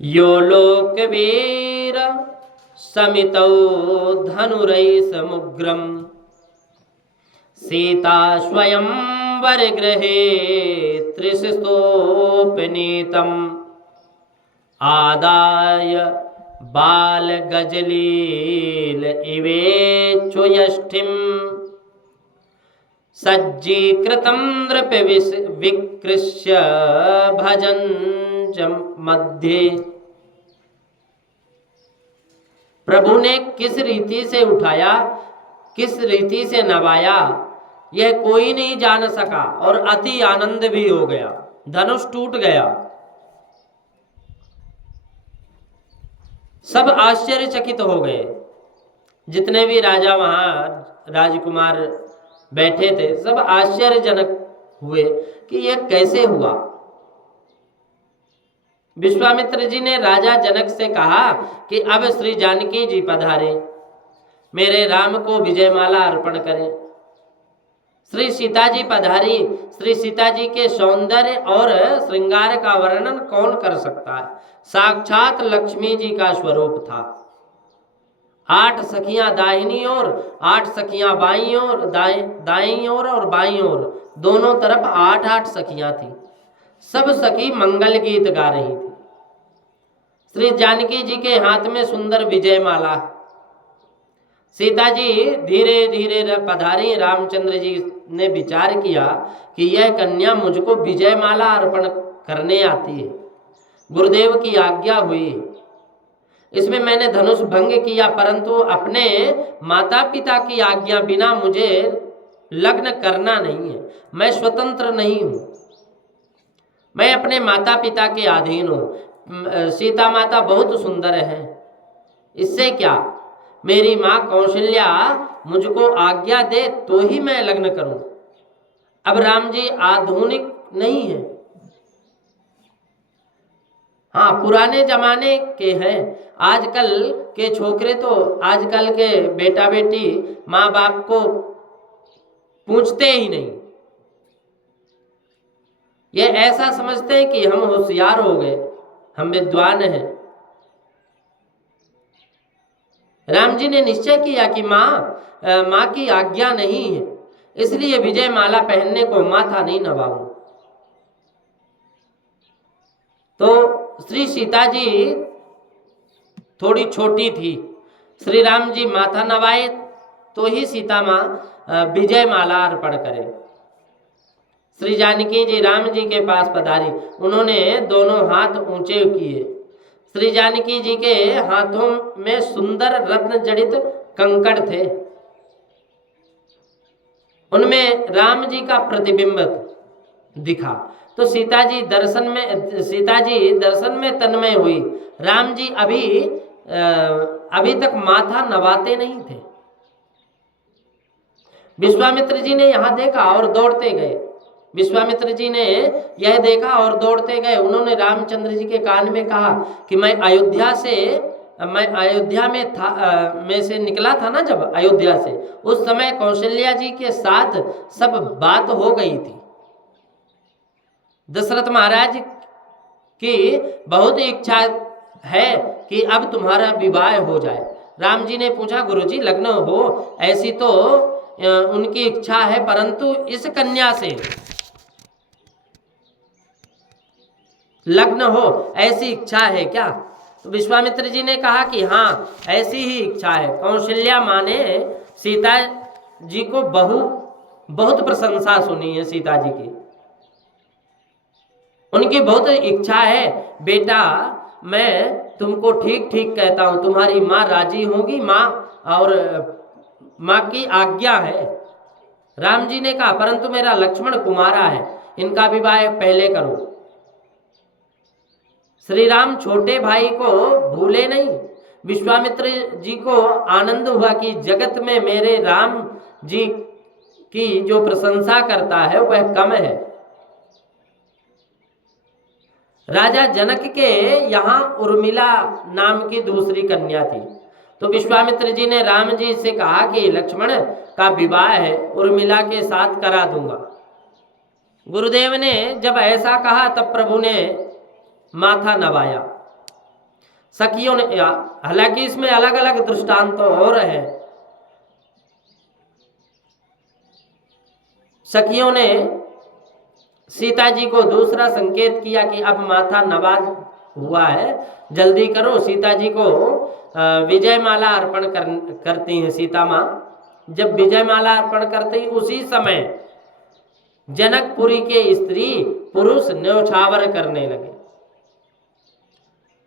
यो लोकवीर समितौ धनुरैसमुग्रम् सीता स्वयं वरगृहे त्रिशतोपनीतम् आदाय बालगजलील इवेच्छुयष्टिम् सज्जीकृतं नृपविकृष्य भजन् मध्ये। प्रभु ने किस रीति से उठाया, किस रीति से नवाया, यह कोई नहीं जान सका और अति आनंद भी हो गया। धनुष टूट गया। सब आश्चर्यचकित हो गए। जितने भी राजा वहां राजकुमार बैठे थे सब आश्चर्यजनक हुए कि यह कैसे हुआ। विश्वामित्र जी ने राजा जनक से कहा कि अब श्री जानकी जी पधारे, मेरे राम को विजयमाला अर्पण करें। श्री सीता जी पधारी। श्री सीता जी के सौंदर्य और श्रृंगार का वर्णन कौन कर सकता है। साक्षात लक्ष्मी जी का स्वरूप था। 8 सखियां दाहिनी ओर, 8 सखियां बाईं ओर, दाईं ओर और बाईं ओर, दोनों तरफ 8-8 सखियां थी। सब सखी मंगल गीत गा रही थी। श्री जानकी जी के हाथ में सुंदर विजयमाला। सीता जी धीरे धीरे पधारी। रामचंद्र जी ने विचार किया कि यह कन्या मुझको विजयमाला अर्पण करने आती है। गुरुदेव की आज्ञा हुई। इसमें मैंने धनुष भंग किया, परंतु अपने माता पिता की आज्ञा बिना मुझे लग्न करना नहीं है। मैं स्वतंत्र नहीं हूं, मैं अपने माता पिता के अधीन हूं। सीता माता बहुत सुंदर है, इससे क्या, मेरी माँ कौशल्या मुझको आज्ञा दे तो ही मैं लग्न करूं। अब राम जी आधुनिक नहीं है, हाँ पुराने जमाने के हैं। आजकल के छोकरे तो, आजकल के बेटा बेटी माँ बाप को पूछते ही नहीं। ये ऐसा समझते हैं कि हम होशियार हो गए, हम विद्वान हैं। राम जी ने निश्चय किया कि माँ की आज्ञा नहीं है, इसलिए विजय माला पहनने को माथा नहीं नवाऊं। तो श्री सीता जी थोड़ी छोटी थी। श्री राम जी माथा नवाए तो ही सीता माँ विजय माला अर्पण करे। श्री जानकी जी राम जी के पास पधारी। उन्होंने दोनों हाथ ऊंचे किए। श्री जानकी जी के हाथों में सुंदर रत्न जड़ित कंकड़ थे। उनमें राम जी का प्रतिबिंब दिखा। तो सीता जी दर्शन में तन्मय हुई। राम जी अभी तक माथा नवाते नहीं थे। विश्वामित्र जी ने यहाँ देखा और दौड़ते गए। विश्वामित्र जी ने यह देखा और दौड़ते गए। उन्होंने रामचंद्र जी के कान में कहा कि मैं अयोध्या में से निकला था ना, जब अयोध्या से, उस समय कौशल्या जी के साथ सब बात हो गई थी। दशरथ महाराज की बहुत इच्छा है कि अब तुम्हारा विवाह हो जाए। राम जी ने पूछा, गुरुजी लग्न हो, ऐसी तो उनकी इच्छा है, परंतु इस कन्या से लग्न हो ऐसी इच्छा है क्या? तो विश्वामित्र जी ने कहा कि हाँ ऐसी ही इच्छा है। कौशल्या माँ ने सीता जी को बहुत प्रशंसा सुनी है सीता जी की। उनकी बहुत इच्छा है, बेटा मैं तुमको ठीक ठीक कहता हूँ, तुम्हारी माँ राजी होगी, माँ और माँ की आज्ञा है। राम जी ने कहा परंतु मेरा लक्ष्मण कुमारा है, इनका विवाह पहले करो। श्री राम छोटे भाई को भूले नहीं। विश्वामित्र जी को आनंद हुआ कि जगत में मेरे राम जी की जो प्रशंसा करता है वह कम है। राजा जनक के यहाँ उर्मिला नाम की दूसरी कन्या थी। तो विश्वामित्र जी ने राम जी से कहा कि लक्ष्मण का विवाह है, उर्मिला के साथ करा दूंगा। गुरुदेव ने जब ऐसा कहा तब प्रभु ने माथा नवाया। सखियों ने, हालांकि इसमें अलग अलग दृष्टांत तो और है, सखियों ने सीता जी को दूसरा संकेत किया कि अब माथा नवाज हुआ है, जल्दी करो। सीता जी को विजय माला अर्पण करती हैं सीता माँ। जब विजय माला अर्पण करती, उसी समय जनकपुरी के स्त्री पुरुष न्यौछावर करने लगे।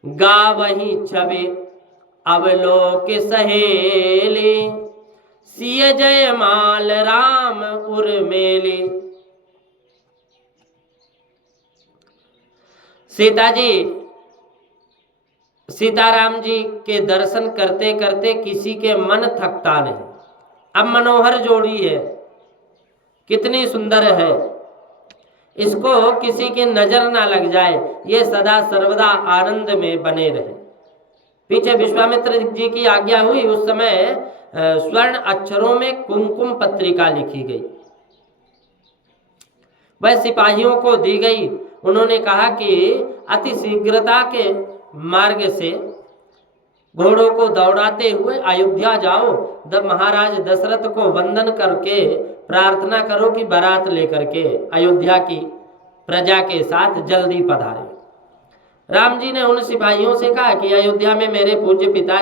गावही छवि अवलोक सहेली, सिय जय माल राम उर्मेली। सीता जी, सीताराम जी के दर्शन करते करते किसी के मन थकता नहीं। अब मनोहर जोड़ी है, कितनी सुंदर है, इसको किसी की नजर ना लग जाए, ये सदा सर्वदा आनंद में बने रहे। पीछे विश्वामित्र जी की आज्ञा हुई, उस समय स्वर्ण अक्षरों में कुमकुम पत्रिका लिखी गई, वह सिपाहियों को दी गई। उन्होंने कहा कि अति शीघ्रता के मार्ग से घोड़ों को दौड़ाते हुए अयोध्या जाओ, महाराज दशरथ को वंदन करके प्रार्थना करो कि बारात लेकर के अयोध्या की प्रजा के साथ जल्दी पधारे। राम जी ने उन सिपाहियों से कहा कि अयोध्या में मेरे पूज्य पिता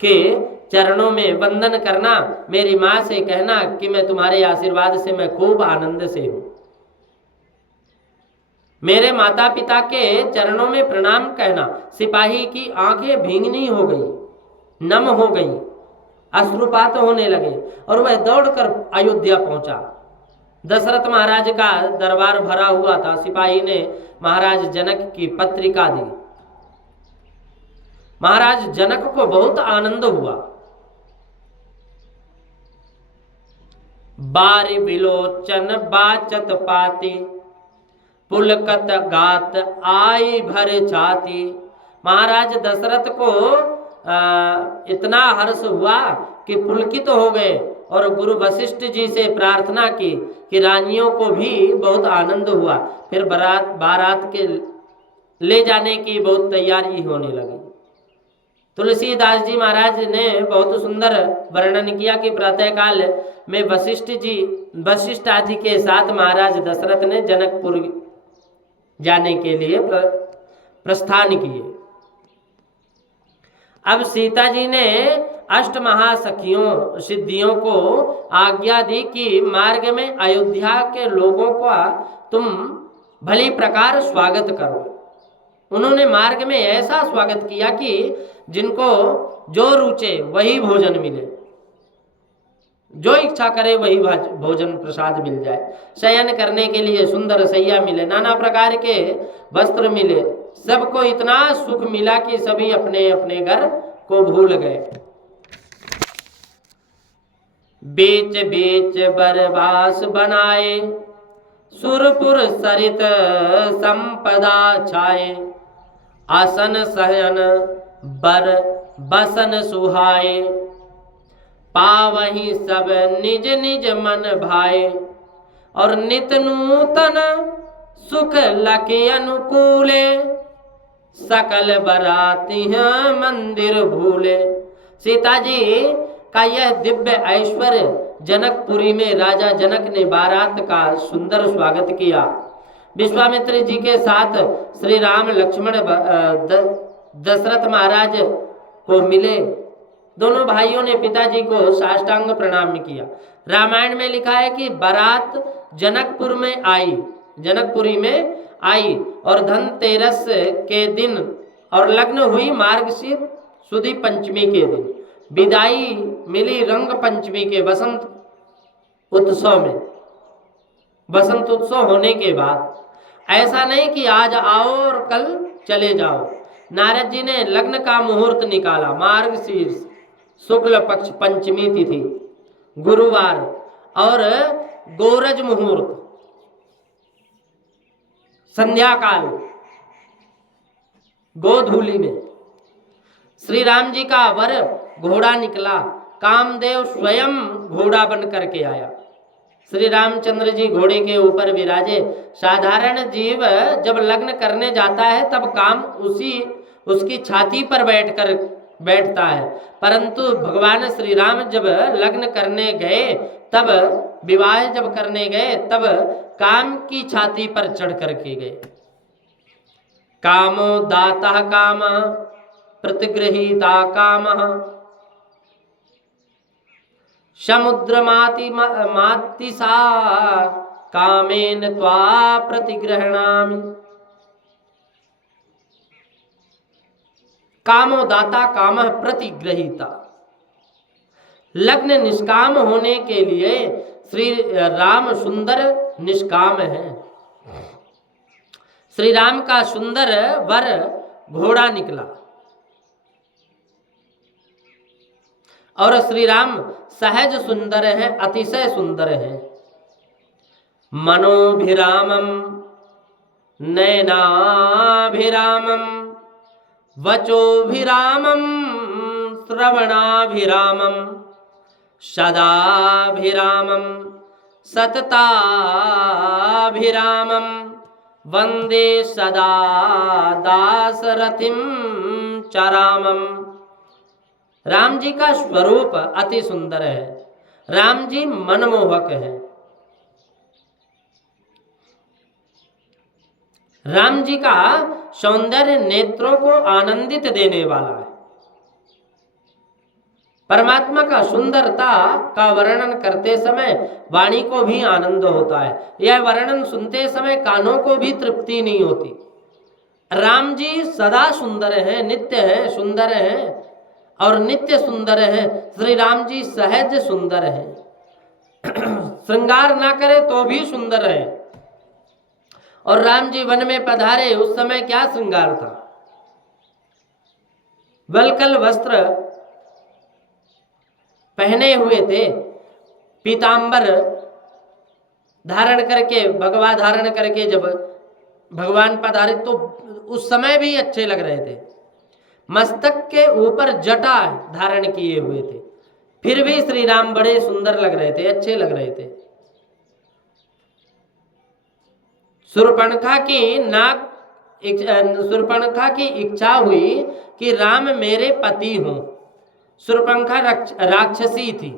के चरणों में वंदन करना, मेरी माँ से कहना कि मैं तुम्हारे आशीर्वाद से मैं खूब आनंद से हूं। मेरे माता पिता के चरणों में प्रणाम कहना। सिपाही की आंखें भींगनी हो गई, नम हो गई, अश्रुपात होने लगे और वह दौड़कर अयोध्या पहुंचा। दशरथ महाराज का दरबार भरा हुआ था। सिपाही ने महाराज जनक की पत्रिका दी। महाराज जनक को बहुत आनंद हुआ। बारी विलोचन बाचत पाती, पुलकत गात आई भर छाती। महाराज दशरथ को इतना हर्ष हुआ कि पुलकित हो गए और गुरु वशिष्ठ जी से प्रार्थना की कि रानियों को भी बहुत आनंद हुआ। फिर बारात के ले जाने की बहुत तैयारी होने लगी। तुलसीदास जी महाराज ने बहुत सुंदर वर्णन किया कि प्रातःकाल में वशिष्ठ आदि के साथ महाराज दशरथ ने जनकपुर जाने के लिए प्रस्थान किए। अब सीता जी ने अष्ट महासखियों सिद्धियों को आज्ञा दी कि मार्ग में अयोध्या के लोगों का तुम भली प्रकार स्वागत करो। उन्होंने मार्ग में ऐसा स्वागत किया कि जिनको जो रुचे वही भोजन मिले, जो इच्छा करे वही भोजन प्रसाद मिल जाए। शयन करने के लिए सुंदर सैया मिले, नाना प्रकार के वस्त्र मिले। सबको इतना सुख मिला कि सभी अपने अपने घर को भूल गए। बीच बीच बरवास बनाए, सुरपुर सरित संपदा छाए। आसन सहन बर बसन सुहाए, पावही सब निज निज मन भाए। और नित नूतन सुख लके अनुकूले, सकल बराती हैं मंदिर भूले। सीता जी का यह दिव्य ऐश्वर्य जनकपुरी में राजा जनक ने बारात का सुंदर स्वागत किया। विश्वामित्र जी के साथ श्री राम लक्ष्मण दशरथ महाराज को मिले। दोनों भाइयों ने पिताजी को साष्टांग प्रणाम किया। रामायण में लिखा है कि बारात जनकपुर में आई, जनकपुरी में आई और धनतेरस के दिन और लग्न हुई मार्गशीर सुदी पंचमी के दिन। विदाई मिली रंग पंचमी के वसंत उत्सव में। वसंत उत्सव होने के बाद ऐसा नहीं कि आज आओ और कल चले जाओ। नारद जी ने लग्न का मुहूर्त निकाला। मार्गशीर्ष शुक्ल पक्ष पंचमी तिथि गुरुवार और गोरज मुहूर्त संध्या काल गोधूली में श्री राम जी का वर घोड़ा निकला। कामदेव स्वयं घोड़ा बन करके आया। श्री रामचंद्र जी घोड़े के ऊपर विराजे। साधारण जीव जब लग्न करने जाता है तब काम उसकी छाती पर बैठता है, परंतु भगवान श्री राम जब लग्न करने गए, तब विवाह जब करने गए, तब काम की छाती पर चढ़ करके गए। कामो दाता काम प्रतिगृहीता काम समुद्र माति सा कामेन त्वा प्रतिग्रहणामि। कामो दाता कामः प्रतिग्रहीता। लग्न निष्काम होने के लिए श्री राम सुंदर निष्काम है। श्री राम का सुंदर वर घोड़ा निकला और श्री राम सहज सुंदर है, अतिशय सुंदर है। मनोभिरामम नयनाभिरामम वचोभिरामम श्रवणाभिरामम सदाभिरामम सतताभिरामम वंदे सदा दासरथिम चरामम। राम जी का स्वरूप अति सुंदर है। राम जी मनमोहक है। राम जी का सौंदर्य नेत्रों को आनंदित देने वाला है। परमात्मा का सुंदरता का वर्णन करते समय वाणी को भी आनंद होता है। यह वर्णन सुनते समय कानों को भी तृप्ति नहीं होती। राम जी सदा सुंदर है, नित्य है, सुंदर है और नित्य सुंदर है। श्री राम जी सहज सुंदर है। श्रृंगार ना करे तो भी सुंदर है। और राम जी वन में पधारे उस समय क्या श्रृंगार था? वलकल वस्त्र पहने हुए थे, पीतांबर धारण करके, भगवा धारण करके जब भगवान पधारे तो उस समय भी अच्छे लग रहे थे। मस्तक के ऊपर जटा धारण किए हुए थे, फिर भी श्री राम बड़े सुंदर लग रहे थे, अच्छे लग रहे थे। शूर्पणखा की इच्छा हुई कि राम मेरे पति हों। शूर्पणखा राक्षसी थी।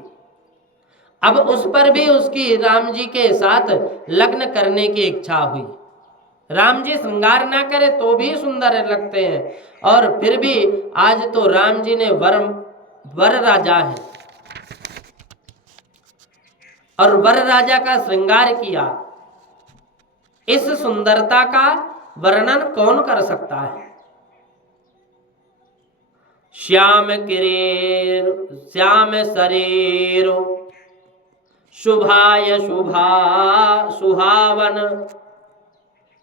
अब उस पर भी उसकी राम जी के साथ लग्न करने की इच्छा हुई। राम जी श्रृंगार ना करे तो भी सुंदर लगते हैं, और फिर भी आज तो राम जी ने वर राजा है और वर राजा का श्रृंगार किया। इस सुंदरता का वर्णन कौन कर सकता है? श्याम शरीर शुभाय सुहावन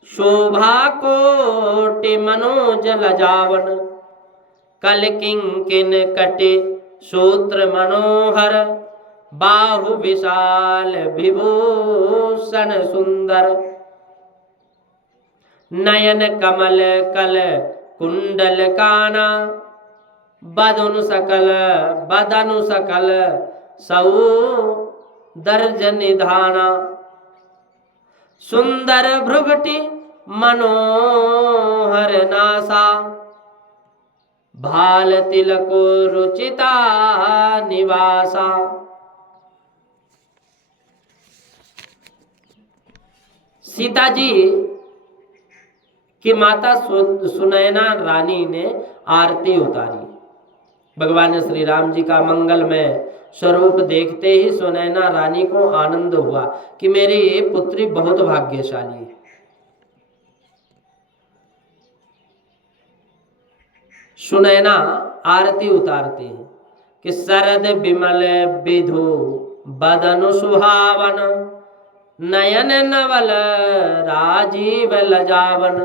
शोभा कोटि मनोज लजावन कल किंकिन कटे सूत्र मनोहर बाहु विशाल विभूषण सुंदर नयन कमल कल कुंडल काना बदनु सकल सौ दर्ज निधाना सुंदर भ्रुगटि मनोहर नासा भाल तिलको रुचिता निवासा। सीता जी कि माता सुनैना रानी ने आरती उतारी। भगवान श्री राम जी का मंगलमय स्वरूप देखते ही सुनैना रानी को आनंद हुआ कि मेरी ये पुत्री बहुत भाग्यशाली है। सुनैना आरती उतारती है कि शरद विमल विधु बदनु सुहावन नयन नवल राजीव लजावन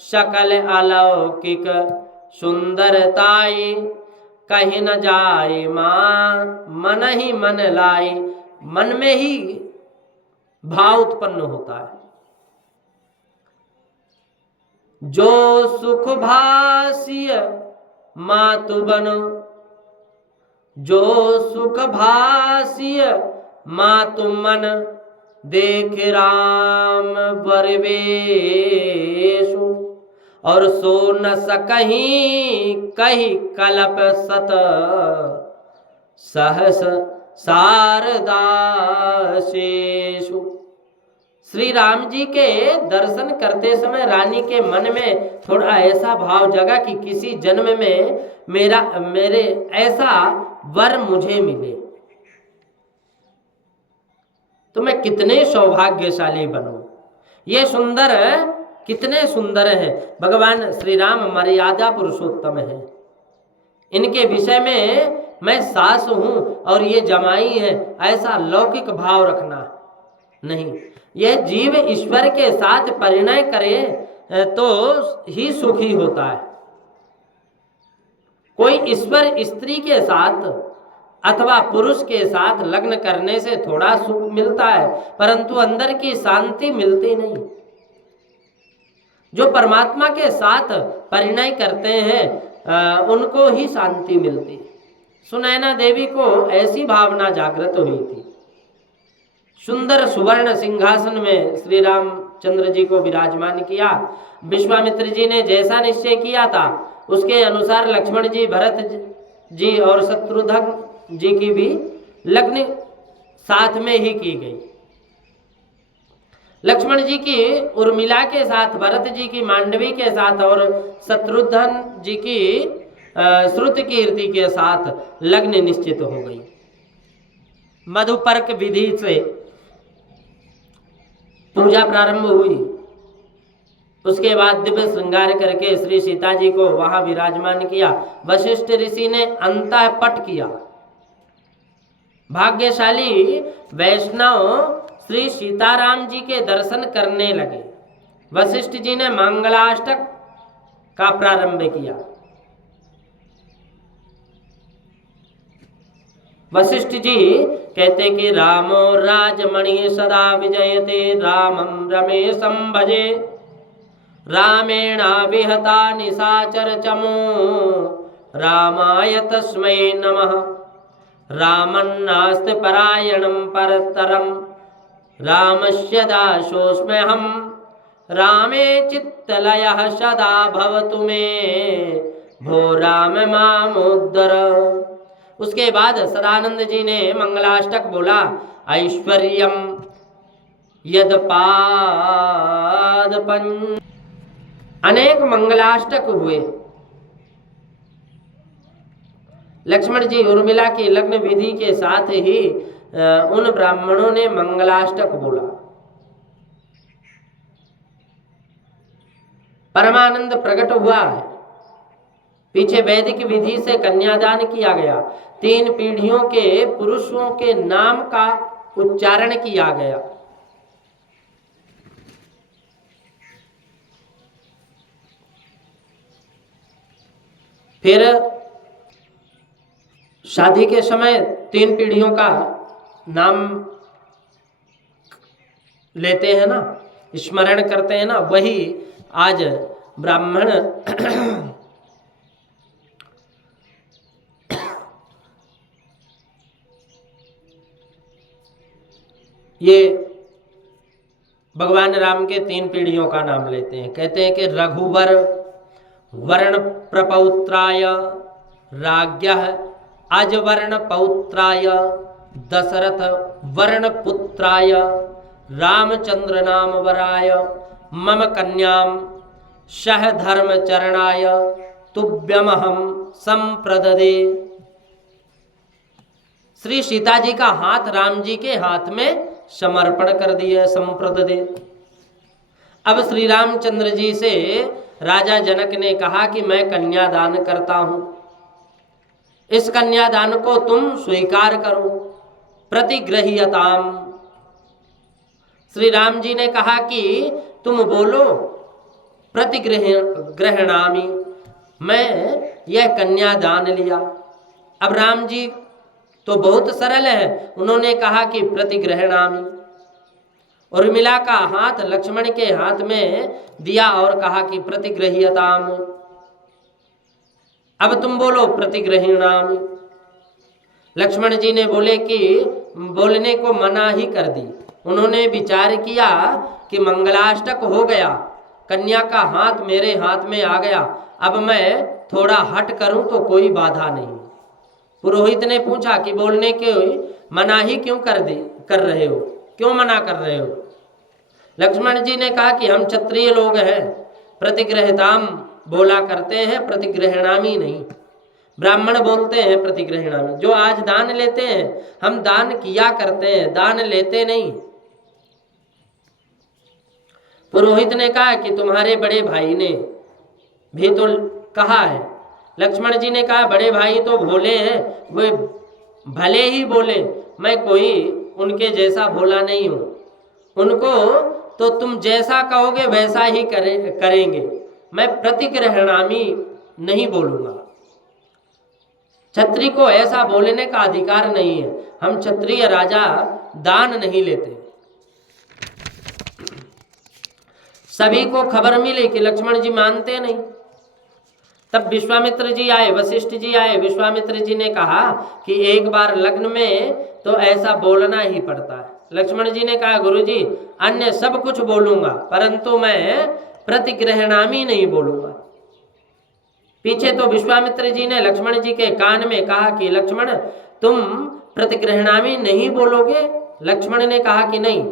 सकल अलौकिक सुंदरताई कहीं न जाए मां मन ही मन लाई। मन में ही भाव उत्पन्न होता है। जो सुख भासिय मातु बनो जो सुख भासिय मातु मन देख राम बरवेशु, और सो न सकहीं कही कलप सत, सहस शारदाशेषु। श्री राम जी के दर्शन करते समय रानी के मन में थोड़ा ऐसा भाव जगा कि किसी जन्म में मेरे ऐसा वर मुझे मिले तो मैं कितने सौभाग्यशाली बनूं। ये सुंदर कितने सुंदर हैं भगवान श्री राम, मर्यादा पुरुषोत्तम है। इनके विषय में मैं सास हूं और ये जमाई है, ऐसा लौकिक भाव रखना नहीं। यह जीव ईश्वर के साथ परिणय करे तो ही सुखी होता है। कोई ईश्वर स्त्री के साथ अथवा पुरुष के साथ लग्न करने से थोड़ा सुख मिलता है, परंतु अंदर की शांति मिलती नहीं। जो परमात्मा के साथ परिणय करते हैं उनको ही शांति मिलती। सुनैना देवी को ऐसी भावना जागृत हुई थी। सुंदर सुवर्ण सिंहासन में श्री रामचंद्र जी को विराजमान किया। विश्वामित्र जी ने जैसा निश्चय किया था उसके अनुसार लक्ष्मण जी, भरत जी और शत्रुघ्न जी की भी लग्न साथ में ही की गई। लक्ष्मण जी की उर्मिला के साथ, भरत जी की मांडवी के साथ और शत्रुघ्न जी की श्रुत कीर्ति के साथ लग्न निश्चित हो गई। मधुपर्क विधि से पूजा प्रारंभ हुई। उसके बाद दिव्य श्रृंगार करके श्री सीता जी को वहां विराजमान किया। वशिष्ठ ऋषि ने अंतःपट किया। भाग्यशाली वैष्णव श्री सीताराम जी के दर्शन करने लगे। वशिष्ठ जी ने मंगलाष्टक का प्रारंभ किया। वशिष्ठ जी कहते कि रामो राजमणि सदा विजयते, रामं रमेशं भजे, रामेणा विहता निशाचर चमो, रामाय तस्मै नमः, रामन्नास्ति परायणं परतरं, रामस्य दासोऽस्म्यहं, रामे चित्तलयः सदा भवतु मे, भो राम मामुद्धर। उसके बाद सदानंद जी ने मंगलाष्टक बोला। ऐश्वर्यम यद पाद पंच, अनेक मंगलाष्टक हुए। लक्ष्मण जी उर्मिला की लग्न विधि के साथ ही उन ब्राह्मणों ने मंगलाष्टक बोला। परमानंद प्रकट हुआ है। पीछे वैदिक विधि से कन्यादान किया गया। 3 पीढ़ियों के पुरुषों के नाम का उच्चारण किया गया। फिर शादी के समय 3 पीढ़ियों का नाम लेते हैं ना, स्मरण करते हैं ना, वही आज ब्राह्मण ये भगवान राम के 3 पीढ़ियों का नाम लेते हैं। कहते हैं कि रघुवर वर्ण प्रपौत्राय राज्ञः अजवर्ण पौत्राय दशरथ वर्ण पुत्राय रामचंद्र नाम वराय मम कन्याम सह धर्मचरणाय तुभ्यमहम संप्रददे। श्री सीता जी का हाथ राम जी के हाथ में समर्पण कर दिया, संप्रददे। अब श्री रामचंद्र जी से राजा जनक ने कहा कि मैं कन्यादान करता हूं, इस कन्यादान को तुम स्वीकार करो, प्रतिगृह्यताम। श्री राम जी ने कहा कि तुम बोलो प्रतिगृह्णामि, मैं यह कन्यादान लिया। अब राम जी तो बहुत सरल है, उन्होंने कहा कि प्रतिगृह्णामि। उर्मिला का हाथ लक्ष्मण के हाथ में दिया और कहा कि प्रतिगृह्यताम। अब तुम बोलो प्रतिगृह्णामि। लक्ष्मण जी ने बोले कि बोलने को मना ही कर दी। उन्होंने विचार किया कि मंगलाष्टक हो गया, कन्या का हाथ मेरे हाथ में आ गया, अब मैं थोड़ा हट करूं तो कोई बाधा नहीं। पुरोहित ने पूछा कि बोलने के मना ही क्यों कर रहे हो, क्यों मना कर रहे हो? लक्ष्मण जी ने कहा कि हम क्षत्रिय लोग हैं, प्रतिग्रहिताम बोला करते हैं, प्रतिग्रहणामी नहीं। ब्राह्मण बोलते हैं प्रतिग्रहणामी। जो आज दान लेते हैं, हम दान किया करते हैं, दान लेते नहीं। पुरोहित ने कहा कि तुम्हारे बड़े भाई ने भी तो कहा है। लक्ष्मण जी ने कहा बड़े भाई तो भोले हैं, वे भले ही बोले, मैं कोई उनके जैसा भोला नहीं हूं। उनको तो तुम जैसा कहोगे वैसा ही करेंगे। मैं प्रतिग्रहणामी नहीं बोलूंगा। क्षत्रिय को ऐसा बोलने का अधिकार नहीं है। हम क्षत्रिय राजा दान नहीं लेते। सभी को खबर मिली कि लक्ष्मण जी मानते नहीं। तब विश्वामित्र जी आए, वशिष्ठ जी आए। विश्वामित्र जी ने कहा कि एक बार लग्न में तो ऐसा बोलना ही पड़ता है। लक्ष्मण जी ने कहा गुरुजी, अन्य सब कुछ बोलूंगा, परंतु मैं प्रतिग्रहणामी नहीं बोलूंगा। पीछे तो विश्वामित्र जी ने लक्ष्मण जी के कान में कहा कि लक्ष्मण, तुम प्रतिग्रहणामी नहीं बोलोगे? लक्ष्मण ने कहा कि नहीं।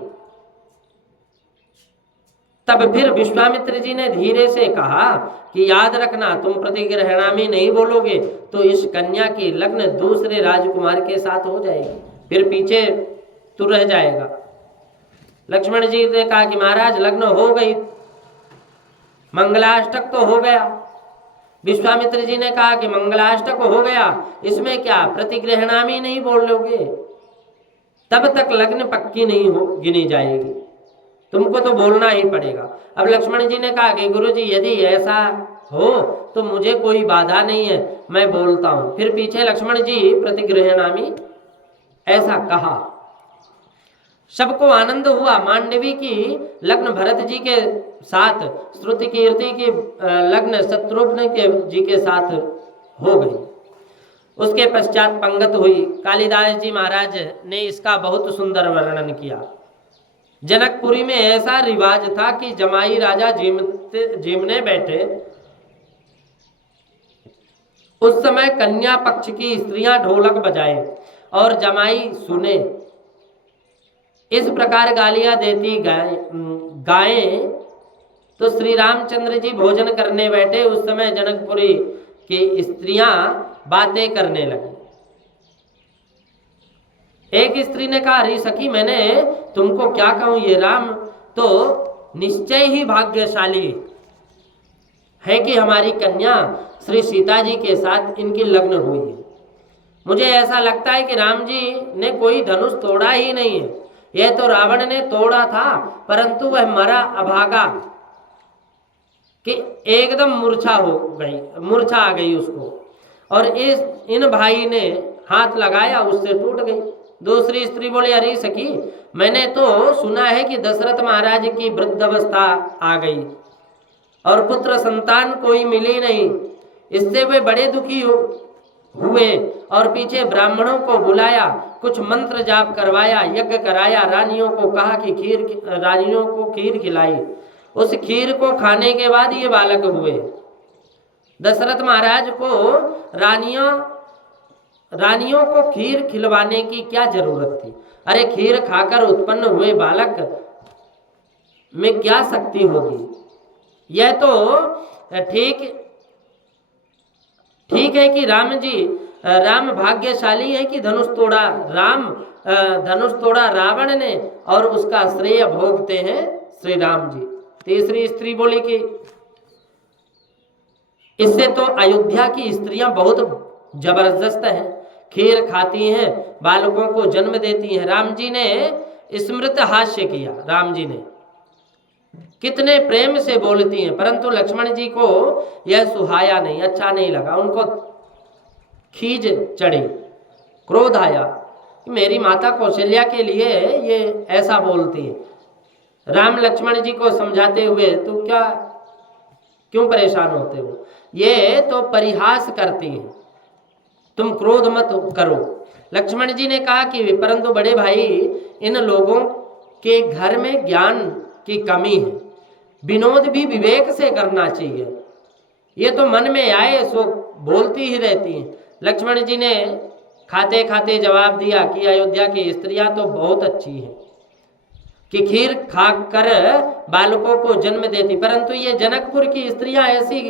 तब फिर विश्वामित्र जी ने धीरे से कहा कि याद रखना, तुम प्रतिग्रहणामी नहीं बोलोगे तो इस कन्या की लग्न दूसरे राजकुमार के साथ हो जाएगी, फिर पीछे तू रह जाएगा। लक्ष्मण जी ने कहा कि महाराज लग्न हो गई, मंगलाष्टक तो हो गया। विश्वामित्र जी ने कहा कि मंगलाष्टक हो गया, इसमें क्या प्रतिग्रहणामी नहीं बोलोगे? तब तक लग्न पक्की नहीं हो गिनी जाएगी, तुमको तो बोलना ही पड़ेगा। अब लक्ष्मण जी ने कहा कि गुरुजी यदि ऐसा हो तो मुझे कोई बाधा नहीं है, मैं बोलता हूं। फिर पीछे लक्ष्मण जी प्रतिग्रहणामी ऐसा कहा। सबको आनंद हुआ। मांडवी की लग्न भरत जी के साथ, श्रुति कीर्ति की लग्न शत्रुघ्न के जी के साथ हो गई। उसके पश्चात पंगत हुई। कालिदास जी महाराज ने इसका बहुत सुंदर वर्णन किया। जनकपुरी में ऐसा रिवाज था कि जमाई राजा जीमने बैठे, उस समय कन्या पक्ष की स्त्रियां ढोलक बजाए और जमाई सुने। इस प्रकार गालियां देती गायें तो श्री रामचंद्र जी भोजन करने बैठे। उस समय जनकपुरी की स्त्रियां बातें करने लगी। एक स्त्री ने कहा, अरे सखी, मैंने तुमको क्या कहूं, ये राम तो निश्चय ही भाग्यशाली है कि हमारी कन्या श्री सीता जी के साथ इनकी लग्न हुई है। मुझे ऐसा लगता है कि राम जी ने कोई धनुष तोड़ा ही नहीं है। यह तो रावण ने तोड़ा था, परंतु वह मरा अभागा कि एकदम मूर्छा आ गई उसको, और इन भाई ने हाथ लगाया, उससे टूट गई। दूसरी स्त्री बोले, अरे सखी, मैंने तो सुना है कि दशरथ महाराज की वृद्धावस्था आ गई और पुत्र संतान कोई मिली नहीं, इससे वे बड़े दुखी हुए और पीछे ब्राह्मणों को बुलाया, कुछ मंत्र जाप करवाया, यज्ञ कराया, रानियों को कहा कि रानियों को खीर खिलाई। उस खीर को खाने के बाद ये बालक हुए। दशरथ महाराज को रानियों को खीर खिलवाने की क्या जरूरत थी? अरे खीर खाकर उत्पन्न हुए बालक में क्या शक्ति होगी? यह तो ठीक है कि राम भाग्यशाली है कि धनुष तोड़ा रावण ने और उसका श्रेय भोगते हैं श्री राम जी। तीसरी स्त्री बोली कि इससे तो अयोध्या की स्त्रियां बहुत जबरदस्त हैं, खीर खाती हैं, बालकों को जन्म देती हैं। राम जी ने स्मृत हास्य किया। राम जी ने कितने प्रेम से बोलती हैं, परंतु लक्ष्मण जी को यह सुहाया नहीं, अच्छा नहीं लगा। उनको खीज चढ़ी, क्रोध आया कि मेरी माता कौशल्या के लिए ये ऐसा बोलती है। राम लक्ष्मण जी को समझाते हुए, तो क्यों परेशान होते हो? ये तो परिहास करती हैं, तुम क्रोध मत करो। लक्ष्मण जी ने कहा कि परंतु बड़े भाई, इन लोगों के घर में ज्ञान की कमी है, विनोद भी विवेक से करना चाहिए, ये तो मन में आए सो बोलती ही रहती हैं। लक्ष्मण जी ने खाते खाते जवाब दिया कि अयोध्या की स्त्रियां तो बहुत अच्छी हैं कि खीर खाकर बालकों को जन्म देती, परंतु ये जनकपुर की स्त्रियां ऐसी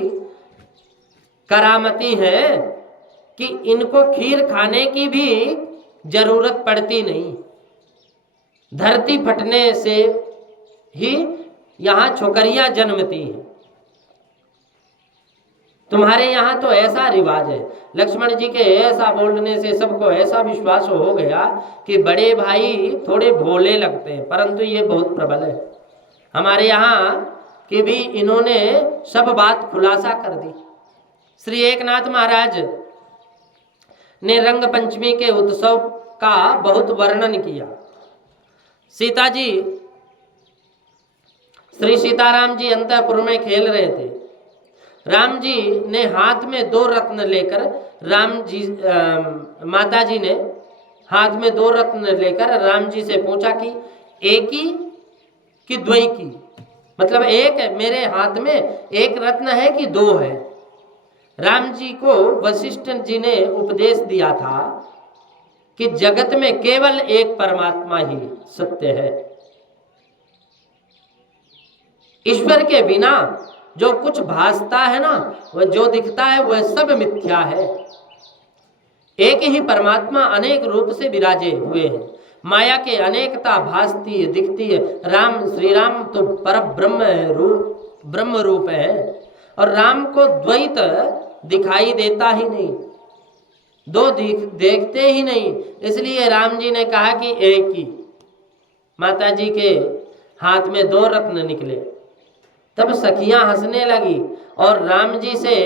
करामती हैं कि इनको खीर खाने की भी जरूरत पड़ती नहीं, धरती फटने से ही यहाँ छोकरियां जन्मती हैं। तुम्हारे यहाँ तो ऐसा रिवाज है। लक्ष्मण जी के ऐसा बोलने से सबको ऐसा विश्वास हो गया कि बड़े भाई थोड़े भोले लगते हैं, परंतु ये बहुत प्रबल है। हमारे यहाँ कि भी इन्होंने सब बात खुलासा कर दी। श्री एकनाथ महाराज ने रंग पंचमी के उत्सव का बहुत वर्णन किया। सीता जी, श्री सीताराम जी अंतःपुर में खेल रहे थे। राम जी ने हाथ में 2 रत्न लेकर, माता जी ने हाथ में 2 रत्न लेकर राम जी से पूछा कि एक ही कि द्वई की, मतलब एक मेरे हाथ में एक रत्न है कि 2 है। राम जी को वशिष्ठ जी ने उपदेश दिया था कि जगत में केवल एक परमात्मा ही सत्य है, ईश्वर के बिना जो कुछ भासता है ना, वह जो दिखता है वह सब मिथ्या है। एक ही परमात्मा अनेक रूप से विराजे हुए हैं, माया के अनेकता भासती है, दिखती है। श्री राम तो पर ब्रह्म रूप है, और राम को द्वैत दिखाई देता ही नहीं, 2 देखते ही नहीं। इसलिए राम जी ने कहा कि एक ही। माता जी के हाथ में 2 रत्न निकले। तब सखियां हंसने लगी और राम जी से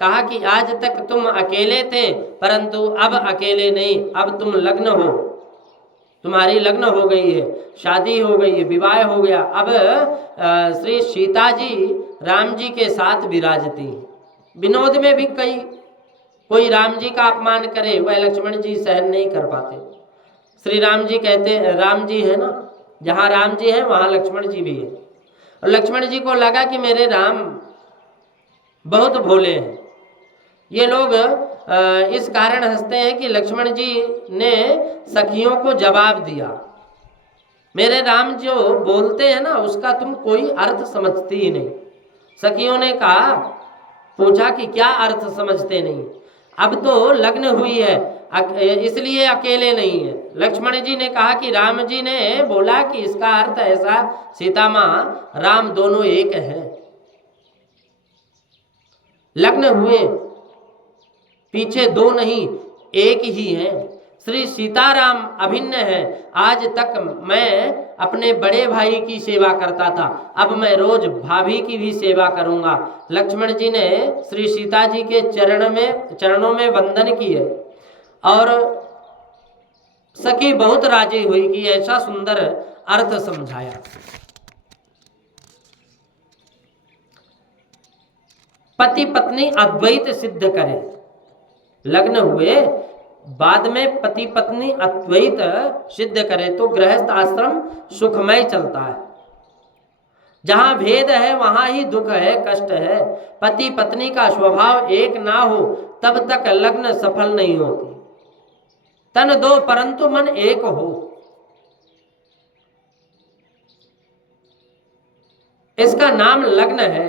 कहा कि आज तक तुम अकेले थे, परंतु अब अकेले नहीं, अब तुम लग्न हो, तुम्हारी लग्न हो गई है, शादी हो गई है, विवाह हो गया। अब श्री सीता जी राम जी के साथ विराजती। विनोद में भी कोई राम जी का अपमान करे, वह लक्ष्मण जी सहन नहीं कर पाते। श्री राम जी कहते, राम जी है ना, जहाँ राम जी है वहाँ लक्ष्मण जी भी है। और लक्ष्मण जी को लगा कि मेरे राम बहुत भोले हैं। ये लोग इस कारण हंसते हैं कि लक्ष्मण जी ने सखियों को जवाब दिया, मेरे राम जो बोलते हैं ना उसका तुम कोई अर्थ समझती ही नहीं। सखियों ने कहा, पूछा कि क्या अर्थ समझते नहीं? अब तो लग्न हुई है इसलिए अकेले नहीं है। लक्ष्मण जी ने कहा कि राम जी ने बोला कि इसका अर्थ ऐसा, सीता माँ राम दोनों एक हैं, लग्न हुए, पीछे 2 नहीं एक ही हैं। श्री सीताराम अभिन्न है। आज तक मैं अपने बड़े भाई की सेवा करता था, अब मैं रोज भाभी की भी सेवा करूंगा। लक्ष्मण जी ने श्री सीता जी के चरणों में वंदन किए और सखी बहुत राजी हुई कि ऐसा सुंदर अर्थ समझाया। पति पत्नी अद्वैत सिद्ध करे, लग्न हुए बाद में पति पत्नी अद्वैत सिद्ध करे तो गृहस्थ आश्रम सुखमय चलता है। जहां भेद है वहां ही दुख है, कष्ट है। पति पत्नी का स्वभाव एक ना हो तब तक लग्न सफल नहीं होती। तन 2 परंतु मन एक हो, इसका नाम लग्न है।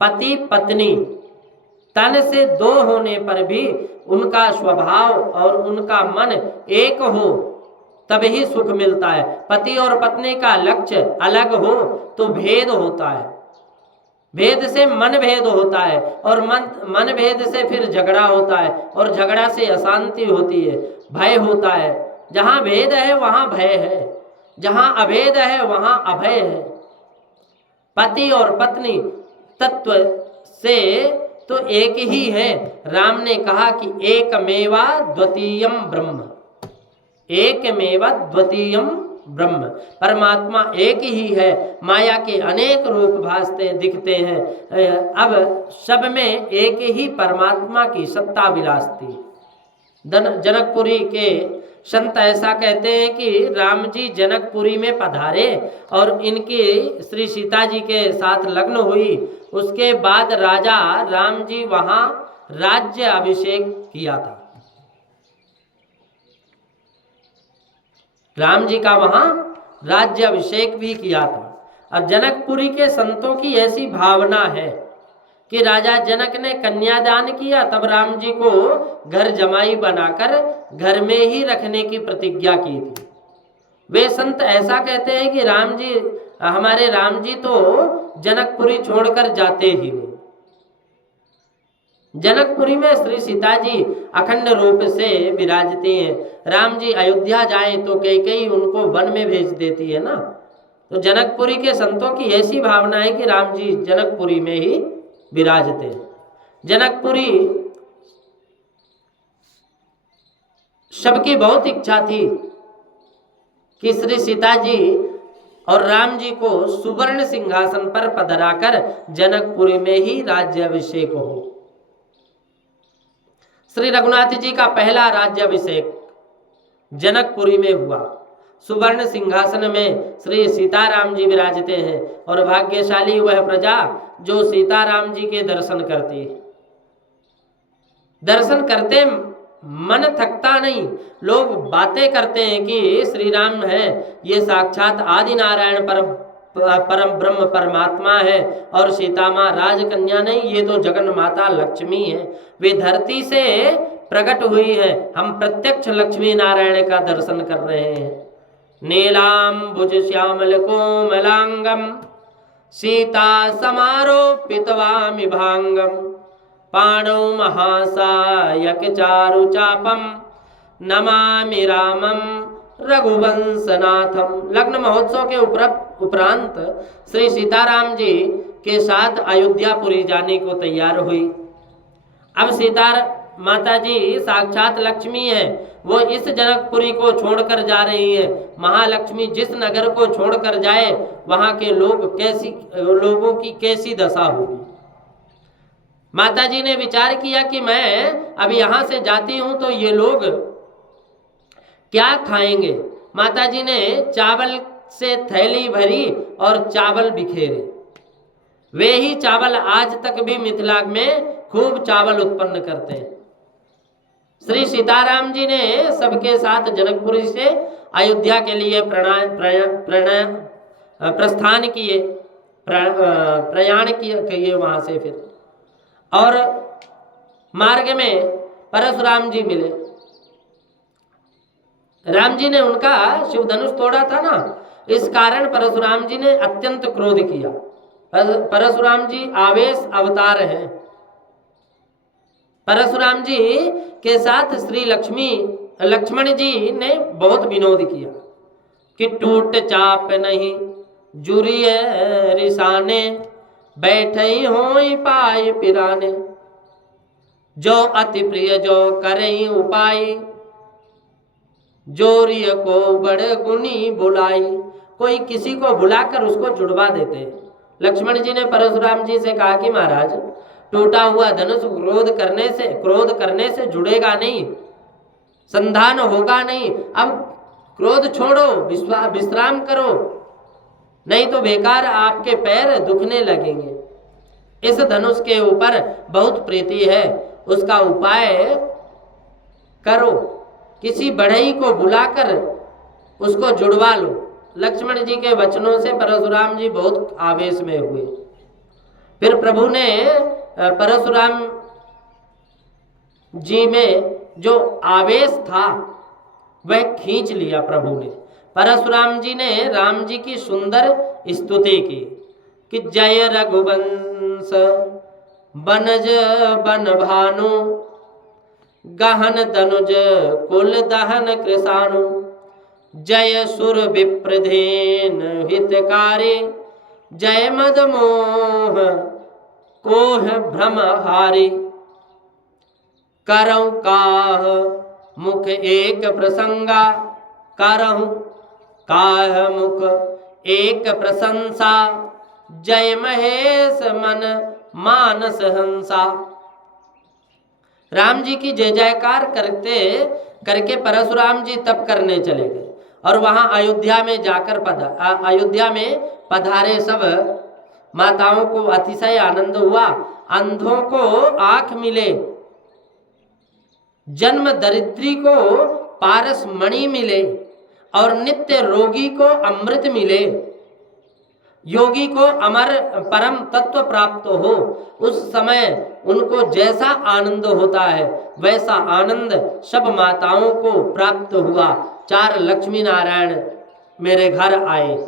पति पत्नी तन से 2 होने पर भी उनका स्वभाव और उनका मन एक हो तभी सुख मिलता है। पति और पत्नी का लक्ष्य अलग हो तो भेद होता है, भेद से मन भेद होता है और मन भेद से फिर झगड़ा होता है और झगड़ा से अशांति होती है, भय होता है। जहाँ भेद है वहाँ भय है, जहाँ अभेद है वहाँ अभय है। पति और पत्नी तत्व से तो एक ही है। राम ने कहा कि एकमेवा द्वितीयम ब्रह्म, एकमेवा द्वितीयम ब्रह्म, परमात्मा एक ही है। माया के अनेक रूप भासते दिखते हैं, अब सब में एक ही परमात्मा की सत्ता विलासती। जनकपुरी के संत ऐसा कहते हैं कि राम जी जनकपुरी में पधारे और इनकी श्री सीता जी के साथ लग्न हुई। उसके बाद राजा राम जी वहां राज्य अभिषेक किया था। राम जी का वहां राज्य अभिषेक भी किया था। अब जनकपुरी के संतों की ऐसी भावना है कि राजा जनक ने कन्यादान किया, तब राम जी को घर जमाई बनाकर घर में ही रखने की प्रतिज्ञा की थी। वे संत ऐसा कहते हैं कि हमारे राम जी तो जनकपुरी छोड़कर जाते ही नहीं। जनकपुरी में श्री सीता जी अखंड रूप से विराजते हैं। राम जी अयोध्या जाएं तो कैकेयी उनको वन में भेज देती है ना। तो जनकपुरी के संतों की ऐसी भावना है कि राम जी जनकपुरी में ही विराजते हैं। जनकपुरी सबकी बहुत इच्छा थी कि श्री सीता जी और राम जी को सुवर्ण सिंहासन पर पधराकर जनकपुरी में ही राज्याभिषेक हो। श्री रघुनाथ जी का पहला राज्याभिषेक जनकपुरी में हुआ। सुवर्ण सिंहासन में श्री सीताराम जी विराजते हैं और भाग्यशाली वह प्रजा जो सीताराम जी के दर्शन करती है। दर्शन करते मन थकता नहीं। लोग बातें करते हैं कि श्री राम है, ये साक्षात आदि नारायण परम ब्रह्म परमात्मा है, और सीता माँ राजकन्या नहीं, ये तो जगन माता लक्ष्मी है, वे धरती से प्रकट हुई है। हम प्रत्यक्ष लक्ष्मी नारायण का दर्शन कर रहे हैं। नीलांबुज श्यामल कोमलांगम सीता समारोपितवामि भांगम पाणौ महासायक चारु चापम नमामि रामम रघुवंशनाथम। लग्न महोत्सव के उपरांत श्री सीताराम जी के साथ अयोध्यापुरी जाने को तैयार हुई। अब सीता माता जी साक्षात लक्ष्मी है, वो इस जनकपुरी को छोड़कर जा रही है। महालक्ष्मी जिस नगर को छोड़कर जाए वहां के लोगों की कैसी दशा होगी। माता जी ने विचार किया कि मैं अब यहां से जाती हूं तो ये लोग क्या खाएंगे। माता जी ने चावल से थैली भरी और चावल बिखेरे। वे ही चावल आज तक भी मिथिला में खूब चावल उत्पन्न करते हैं। श्री सीताराम जी ने सबके साथ जनकपुरी से अयोध्या के लिए प्रस्थान किए, प्रयाण किए वहां से फिर। और मार्ग में परशुराम जी मिले। राम जी ने उनका शिव धनुष तोड़ा था ना, इस कारण परशुराम जी ने अत्यंत क्रोध किया। परशुराम जी आवेश अवतार हैं। परशुराम जी के साथ श्री लक्ष्मण जी ने बहुत विनोद किया कि टूट चाप नहीं जुरिय रिसाने बैठे होई पाए पिराने जो अति प्रिय जो करई उपाय जोरिय को बड़े गुनी बुलाई। कोई किसी को बुलाकर उसको जुड़वा देते हैं। लक्ष्मण जी ने परशुराम जी से कहा कि महाराज टूटा हुआ धनुष क्रोध करने से जुड़ेगा नहीं, संधान होगा नहीं। अब क्रोध छोड़ो, विश्राम करो, नहीं तो बेकार आपके पैर दुखने लगेंगे। इस धनुष के ऊपर बहुत प्रीति है, उसका उपाय करो, किसी बढ़ई को बुलाकर उसको जुड़वा लो। लक्ष्मण जी के वचनों से परशुराम जी बहुत आवेश में हुए। फिर प्रभु ने परशुराम जी में जो आवेश था वह खींच लिया प्रभु ने। परशुराम जी ने राम जी की सुंदर स्तुति की कि जय रघुवंश बनज बन भानु गहन तनुज कुल दहन कृषाणु जय सुर विप्रधेन हितकारी जय मद मोह कोह भ्रम हारी करऊं काह मुख एक प्रसंगा करहूं काह मुख एक प्रशंसा जय महेश मन मानस हंसा। राम जी की जय जयकार करते करके परशुराम जी तप करने चले गए और वहां अयोध्या में जाकर अयोध्या में पधारे। सब माताओं को अतिशय आनंद हुआ। अंधों को आंख मिले, जन्म दरिद्री को पारस मणि मिले और नित्य रोगी को अमृत मिले, योगी को अमर परम तत्व प्राप्त हो। उस समय उनको जैसा आनंद होता है वैसा आनंद सब माताओं को प्राप्त हुआ। 4 लक्ष्मी नारायण मेरे घर आए,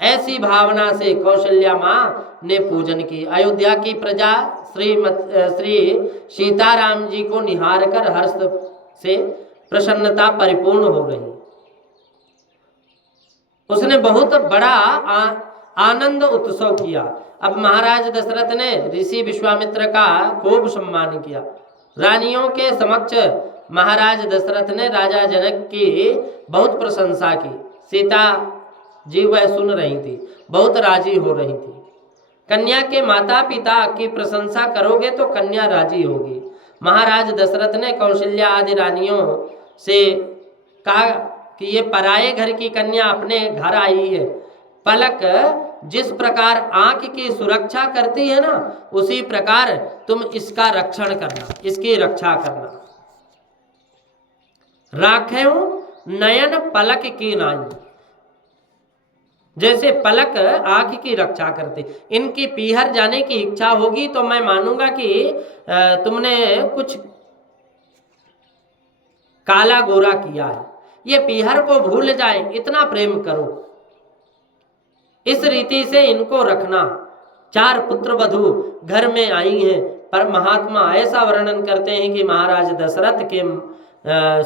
ऐसी भावना से कौशल्या माँ ने पूजन की। अयोध्या की प्रजा श्री सीताराम जी को निहार कर हर्ष से प्रसन्नता परिपूर्ण हो रही। उसने बहुत बड़ा आनंद उत्सव किया। अब महाराज दशरथ ने ऋषि विश्वामित्र का खूब सम्मान किया। रानियों के समक्ष महाराज दशरथ ने राजा जनक की बहुत प्रशंसा की। सीता जी वह सुन रही थी, बहुत राजी हो रही थी। कन्या के माता पिता की प्रशंसा करोगे तो कन्या राजी होगी। महाराज दशरथ ने कौशल्या आदि रानियों से कहा कि ये पराये घर की कन्या अपने घर आई है। पलक जिस प्रकार आंख की सुरक्षा करती है ना, उसी प्रकार तुम इसका रक्षण करना, इसकी रक्षा करना। राखें नयन पलक की नाई, जैसे पलक आंख की रक्षा करती। इनकी पीहर जाने की इच्छा होगी तो मैं मानूंगा कि तुमने कुछ काला गोरा किया है। ये पीहर को भूल जाए, इतना प्रेम करो। इस रीति से इनको रखना। 4 पुत्र वधू घर में आई हैं, पर महात्मा ऐसा वर्णन करते हैं कि महाराज दशरथ के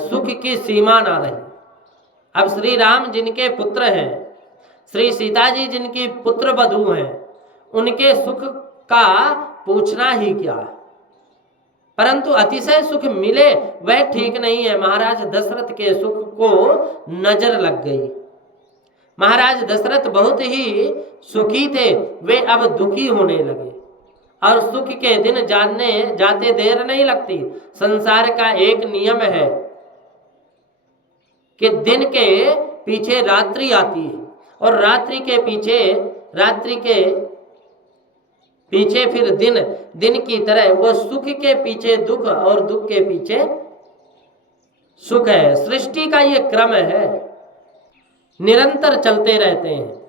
सुख की सीमा ना रही। अब श्री राम जिनके पुत्र हैं, श्री सीता जी जिनकी पुत्र वधू हैं, उनके सुख का पूछना ही क्या है। परंतु अतिशय सुख मिले वह ठीक नहीं है। महाराज दशरथ के सुख को नजर लग गई। महाराज दशरथ बहुत ही सुखी थे, वे अब दुखी होने लगे और सुख के दिन जानने जाते देर नहीं लगती। संसार का एक नियम है कि दिन के पीछे रात्रि आती है और रात्रि के पीछे फिर दिन, दिन की तरह वो सुख के पीछे दुख और दुख के पीछे सुख है। सृष्टि का ये क्रम है, निरंतर चलते रहते हैं।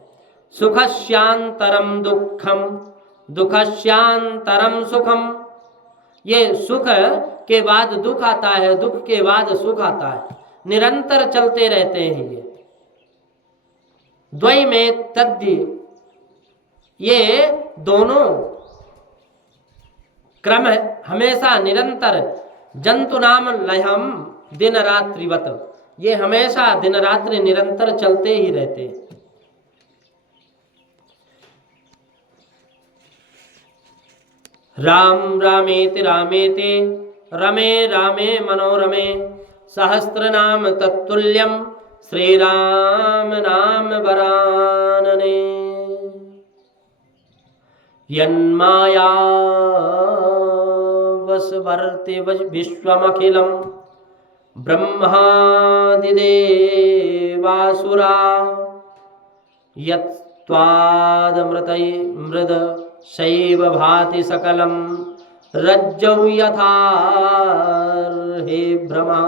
सुखस्यांतरम दुखम, दुखस्यांतरम सुखम। ये सुख के बाद दुख आता है, दुख के बाद सुख आता है, निरंतर चलते रहते हैं। ये द्वय में तद्दि, ये दोनों क्रम है हमेशा निरंतर। जंतु नाम लयम दिन रात्रिवत, ये हमेशा दिन रात्रि निरंतर चलते ही रहते हैं। राम रामेति रामेति रमे रामे मनोरमे, सहस्रनाम तत्तुल्यम श्री राम नाम वरानने। यन्माया वशवर्ति विश्वमखिलं ब्रह्मादिदेवासुरा, यत्त्वादमृत शैव भाति सकलं रज्जौ यथा हे भ्रमा।